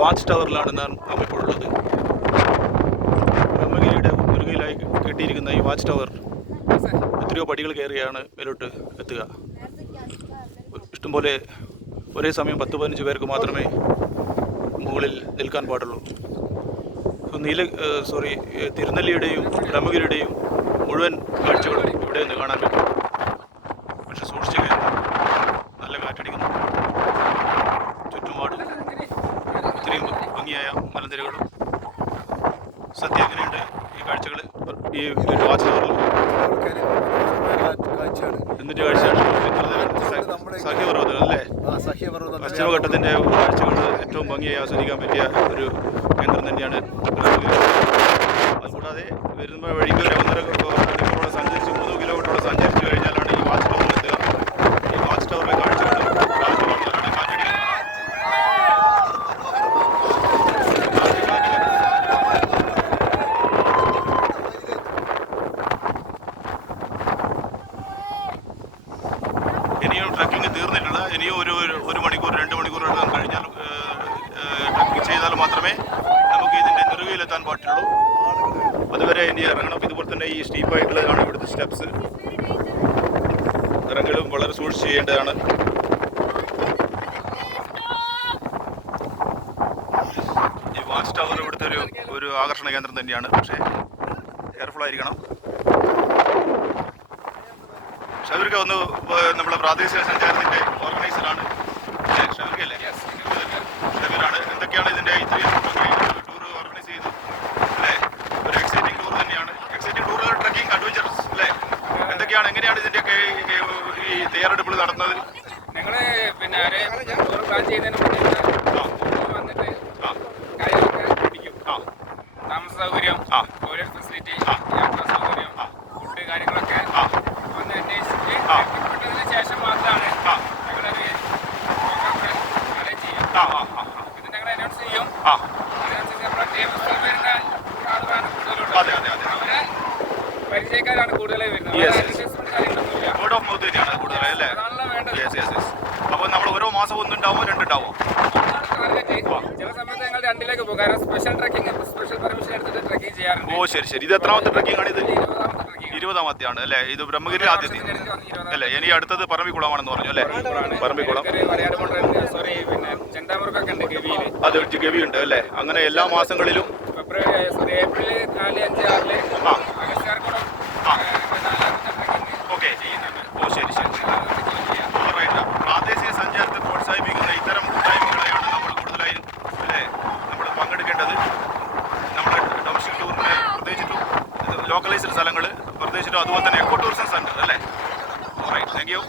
Watch ടവറിലാണ് നാം ഇപ്പോൾ ഉള്ളത്. ബ്രഹ്മഗിരിയുടെ നെറുകയിലായി കെട്ടിയിരിക്കുന്ന ഈ വാച്ച് ടവർ എത്രയോ പടികൾ കയറിയാണ് മേലോട്ട് എത്തുക. ഇഷ്ടംപോലെ ഒരേ സമയം 10-15 പേർക്ക് മാത്രമേ മുകളിൽ നിൽക്കാൻ പാടുള്ളൂ. തിരുനെല്ലിയുടെയും ബ്രഹ്മഗിരിയുടെയും മുഴുവൻ കാഴ്ചകളും ഇവിടെ നിന്ന് കാണാൻ പറ്റും. പക്ഷെ സൂക്ഷിച്ച് കയറണം, നല്ല കാറ്റടിക്കുന്നു. ചുറ്റുപാടും ഇത്രയും ഭംഗിയായ മലനിരകളും. സത്യം എങ്ങനെയുണ്ട് ഈ കാഴ്ചകൾ? ഈ വാച്ച് ടവറിൽ എന്തിൻ്റെ കാഴ്ചയാണ്? സഖ്യപർവ്വതം അല്ലേ? പശ്ചിമഘട്ടത്തിൻ്റെ കാഴ്ചകൾ ഏറ്റവും ഭംഗിയായി ആസ്വദിക്കാൻ പറ്റിയ ഒരു കേന്ദ്രം തന്നെയാണ് ബ്രഹ്മഗിരി. അതുകൂടാതെ വരുന്ന വഴിക്ക് ഒരു 1.5 കിലോമീറ്ററോളം സഞ്ചരിച്ച് 3 കിലോമീറ്ററോളം സഞ്ചരിച്ച് കഴിഞ്ഞാലാണ് ഈ വാച്ച് ടവറിൽ എത്തുക. ഈ വാച്ച് ടവറിലെ കാഴ്ചകൾ ഇനിയും ട്രക്കിംഗ് തീർന്നിട്ടില്ല. ഇനിയും ഒരു മണിക്കൂർ 2 മണിക്കൂർ കഴിഞ്ഞാൽ ട്രക്കിംഗ് ചെയ്താൽ മാത്രമേ നമുക്ക് ഇതിൻ്റെ നെറുകയിലെത്താൻ പറ്റുള്ളൂ. അതുവരെ ഇനി ഇറങ്ങണം. ഇതുപോലെ തന്നെ ഈ സ്റ്റീപ്പായിട്ടുള്ളതാണ് ഇവിടുത്തെ സ്റ്റെപ്സ്. ഇറങ്ങലും വളരെ സൂക്ഷിച്ച് ചെയ്യേണ്ടതാണ്. ഈ വാച്ച് ടവർ ഇവിടുത്തെ ഒരു ആകർഷണ കേന്ദ്രം തന്നെയാണ്. പക്ഷേ കെയർഫുള്ളായിരിക്കണം. ഷബീർക്ക് ഒന്ന് നമ്മളെ പ്രാദേശിക സഞ്ചാരത്തിൻ്റെ ഓർഗനൈസറാണ്. ഷബീർക്കല്ലേ? ഷബീറാണ്. എന്തൊക്കെയാണ് ഇതിൻ്റെ ഇത്രയും ടൂർ ഓർഗനൈസ് ചെയ്തത് അല്ലേ? ഒരു എക്സൈറ്റിംഗ് ടൂർ തന്നെയാണ്. എക്സൈറ്റിംഗ് ടൂർ, ട്രക്കിംഗ്, അഡ്വഞ്ചറസ് അല്ലേ? എന്തൊക്കെയാണ്, എങ്ങനെയാണ് ഇതിൻ്റെയൊക്കെ ഈ തയ്യാറെടുപ്പുകൾ നടന്നത്? ഞങ്ങൾ പിന്നെ ടൂർ പ്ലാൻ ചെയ്യുന്നതിന് മുന്നേ വന്നിട്ട് കാര്യങ്ങളൊക്കെ പിടിക്കും. താമസ സൗകര്യം, ടോയ്ലറ്റ് ഫെസിലിറ്റി, യാത്രാ സൗകര്യം, ഫുഡ് കാര്യങ്ങളൊക്കെ ഒന്ന് അന്വേഷിച്ചിട്ട് എത്തിപ്പെട്ടതിന് ശേഷം മാത്രമാണ് ഞങ്ങളത് അറേഞ്ച് ചെയ്യും. ഇത് ഞങ്ങൾ അനൗൺസ് ചെയ്യും. അതിനനുസരിച്ച് നമ്മുടെ ടീം വരുന്ന ആളുകളാണ് കൂടുതലുള്ളത്. അവരെ പരിചയക്കാരാണ് കൂടുതലായി വരുന്നത്. വേർഡ് ഓഫ് മൗത്ത് തന്നെയാണ് കൂടുതലായി അല്ലേ? അപ്പോൾ നമ്മൾ ഓരോ മാസം ഒന്നുണ്ടാവോ രണ്ടുണ്ടാവോ? ചില സമയത്ത് ഞങ്ങൾ 2ലേക്ക് പോകും. കാരണം സ്പെഷ്യൽ പെർമിഷൻ എടുത്തിട്ട് ട്രക്കിംഗ് ചെയ്യാറുണ്ട്. ഓ ശരി. ഇത് എത്രാമത്തെ ട്രക്കിംഗ് ആണ് ഇത്? 20ാമത്തെയാണ് അല്ലേ? ഇത് ബ്രഹ്മഗിരി ആദ്യത്തെ അല്ലേ? ഇനി അടുത്തത് പറമ്പിക്കുളമാണെന്ന് പറഞ്ഞു അല്ലേ? പറമ്പിക്കുളം, അത് ഗവി ഉണ്ട് അല്ലേ? അങ്ങനെ എല്ലാ മാസങ്ങളിലും ഏപ്രിൽ 4, 5, 6 ഓക്കെ ചെയ്യുന്നുണ്ട്. ഓ ശരി. പ്രാദേശിക സഞ്ചാരത്തെ പ്രോത്സാഹിപ്പിക്കുന്ന ഇത്തരം കൂട്ടായ്മകളെയാണ് നമ്മൾ കൂടുതലായും അല്ലേ നമ്മൾ പങ്കെടുക്കേണ്ടത്. നമ്മുടെ ഡൊമസ്റ്റിക് ടൂറിന് പ്രത്യേകിച്ചിട്ടും ലോക്കലൈസ്ഡ് സ്ഥലങ്ങൾ പ്രത്യേകിച്ചിട്ടും അതുപോലെ തന്നെ എക്കോ ടൂറിസം സെൻറ്റർ അല്ലേ? Right, thank U.